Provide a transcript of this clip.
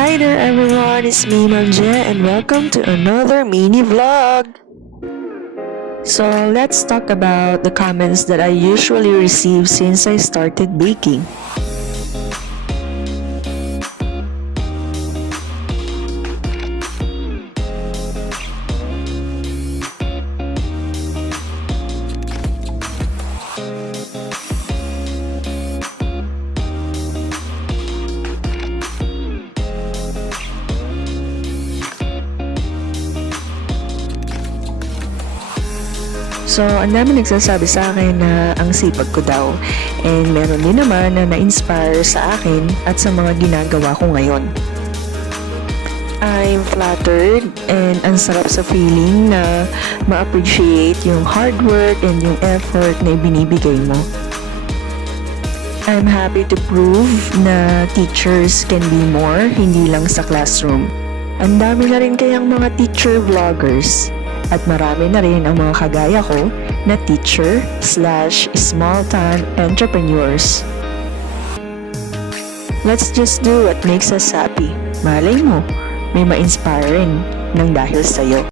Hi there everyone, it's me Manje and welcome to another mini vlog. So let's talk about the comments that I usually receive since I started baking. So, ang dami nagsasabi sa akin na ang sipag ko daw. And meron din naman na na-inspire sa akin at sa mga ginagawa ko ngayon. I'm flattered and ang sarap sa feeling na ma-appreciate yung hard work and yung effort na ibinibigay mo. I'm happy to prove na teachers can be more, hindi lang sa classroom. Ang dami na rin kayang mga teacher vloggers. At marami na rin ang mga kagaya ko na teacher/small-time entrepreneurs. Let's just do what makes us happy. Malay mo, may ma-inspire rin ng dahil sa'yo.